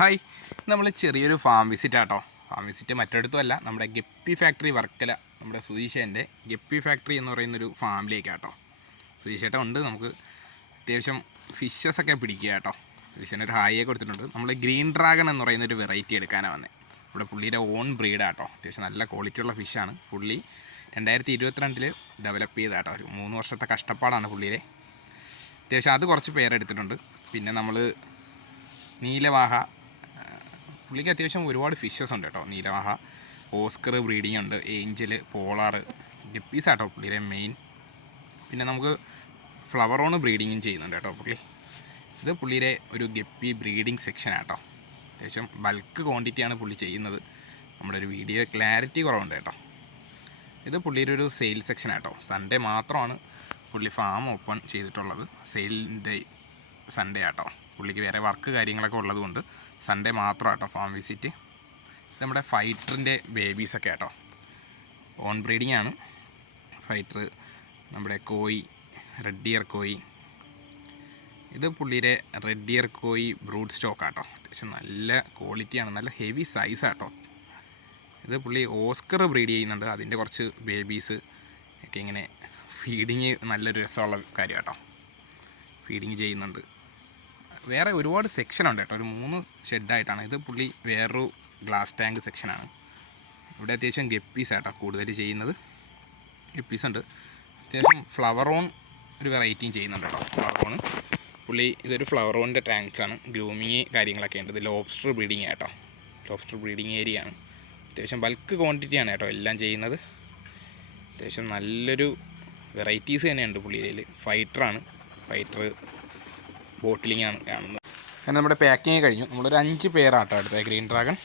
Hi, നമ്മൾ ചെറിയൊരു farm visit ആട്ടോ. ഫാം വിസിറ്റ് മറ്റെടുത്തുമല്ല, നമ്മുടെ ഗപ്പി ഫാക്ടറി വർക്കല, നമ്മുടെ സുധീഷേൻ്റെ ഗപ്പി ഫാക്ടറി എന്ന് പറയുന്നൊരു ഫാമിലേക്കാട്ടോ. സുധീഷേട്ടൻ ഉണ്ട്, നമുക്ക് അത്യാവശ്യം ഫിഷസൊക്കെ പിടിക്കുക കേട്ടോ. സുധീഷേൻ്റെ ഒരു ഹായിയെ കൊടുത്തിട്ടുണ്ട്. നമ്മൾ ഗ്രീൻ ഡ്രാഗൺ എന്ന് പറയുന്നൊരു വെറൈറ്റി എടുക്കാനാണ് വന്നത്. ഇവിടെ പുള്ളിയുടെ ഓൺ ബ്രീഡാട്ടോ. അത്യാവശ്യം നല്ല ക്വാളിറ്റിയുള്ള ഫിഷാണ്. പുള്ളി 2022 ഡെവലപ്പ് ചെയ്താട്ടോ. ഒരു 3 വർഷത്തെ കഷ്ടപ്പാടാണ് പുള്ളിയുടെ. അത്യാവശ്യം അത് കുറച്ച് പേരെടുത്തിട്ടുണ്ട്. പിന്നെ നമ്മൾ നീലവാഹ, പുള്ളിക്ക് അത്യാവശ്യം ഒരുപാട് ഫിഷസ് ഉണ്ട് കേട്ടോ. നീലവാഹ, ഓസ്കർ ബ്രീഡിംഗ് ഉണ്ട്, ഏഞ്ചൽ, പോളാർ, ഗപ്പീസ് ആട്ടോ പുള്ളിയുടെ മെയിൻ. പിന്നെ നമുക്ക് ഫ്ലവറോൺ ബ്രീഡിങ്ങും ചെയ്യുന്നുണ്ട് കേട്ടോ പുള്ളി. ഇത് പുള്ളിയുടെ ഒരു ഗപ്പി ബ്രീഡിംഗ് സെക്ഷൻ ആട്ടോ. അത്യാവശ്യം ബൾക്ക് ക്വാണ്ടിറ്റിയാണ് പുള്ളി ചെയ്യുന്നത്. നമ്മുടെ ഒരു വീഡിയോ ക്ലാരിറ്റി കുറവുണ്ട് കേട്ടോ. ഇത് പുള്ളിയുടെ ഒരു സെയിൽ സെക്ഷൻ ആട്ടോ. സൺഡേ മാത്രമാണ് പുള്ളി ഫാം ഓപ്പൺ ചെയ്തിട്ടുള്ളത്. സെയിലിൻ്റെ സൺഡേ ആട്ടോ. പുള്ളിക്ക് വേറെ വർക്ക് കാര്യങ്ങളൊക്കെ ഉള്ളതുകൊണ്ട് സൺഡേ മാത്രം ആട്ടോ ഫാം വിസിറ്റ്. ഇത് നമ്മുടെ ഫൈറ്ററിൻ്റെ ബേബീസൊക്കെ ആട്ടോ. ഓൺ ബ്രീഡിംഗ് ആണ്. ഫൈറ്റർ, നമ്മുടെ കോയി, റെഡ് ഇയർ കോയി. ഇത് പുള്ളിയുടെ റെഡ് ഇയർ കോയി ബ്രൂഡ് സ്റ്റോക്ക് ആട്ടോ. അത്യാവശ്യം നല്ല ക്വാളിറ്റിയാണ്, നല്ല ഹെവി സൈസ് ആട്ടോ. ഇത് പുള്ളി ഓസ്കർ ബ്രീഡ് ചെയ്യുന്നുണ്ട്. അതിൻ്റെ കുറച്ച് ബേബീസ് ഒക്കെ ഇങ്ങനെ ഫീഡിങ് നല്ലൊരു രസമുള്ള കാര്യം കേട്ടോ. ഫീഡിങ് ചെയ്യുന്നുണ്ട്. വേറെ ഒരുപാട് സെക്ഷനുണ്ട് കേട്ടോ. ഒരു 3 ഷെഡായിട്ടാണ്. ഇത് പുള്ളി വേറൊരു ഗ്ലാസ് ടാങ്ക് സെക്ഷനാണ്. ഇവിടെ അത്യാവശ്യം ഗപ്പീസ് ആട്ടോ കൂടുതൽ ചെയ്യുന്നത്. ഗപ്പീസ് ഉണ്ട്. അത്യാവശ്യം ഫ്ലവറോൺ ഒരു വെറൈറ്റിയും ചെയ്യുന്നുണ്ട് കേട്ടോ. ഫ്ലവറോൺ പുള്ളി ഇതൊരു ഫ്ലവറോണിൻ്റെ ടാങ്ക്സാണ്. ഗ്രൂമിങ് കാര്യങ്ങളൊക്കെ ഉണ്ട്. ഇത് ലോബ്സ്റ്റർ ബ്രീഡിങ് ആട്ടോ. ലോബ്സ്റ്റർ ബ്രീഡിങ് ഏരിയ ആണ്. അത്യാവശ്യം ബൾക്ക് ക്വാണ്ടിറ്റിയാണ് കേട്ടോ എല്ലാം ചെയ്യുന്നത്. അത്യാവശ്യം നല്ലൊരു വെറൈറ്റീസ് തന്നെയുണ്ട് പുള്ളിയിൽ. ഫൈറ്ററാണ്. ഫൈറ്റർ ബോട്ടിലിംഗ് ആണ് കാണുന്നത്. അങ്ങനെ നമ്മുടെ പാക്കിങ് കഴിഞ്ഞു. നമ്മളൊരു 5 പേരാട്ടോ അടുത്ത ഗ്രീൻ ഡ്രാഗൺ.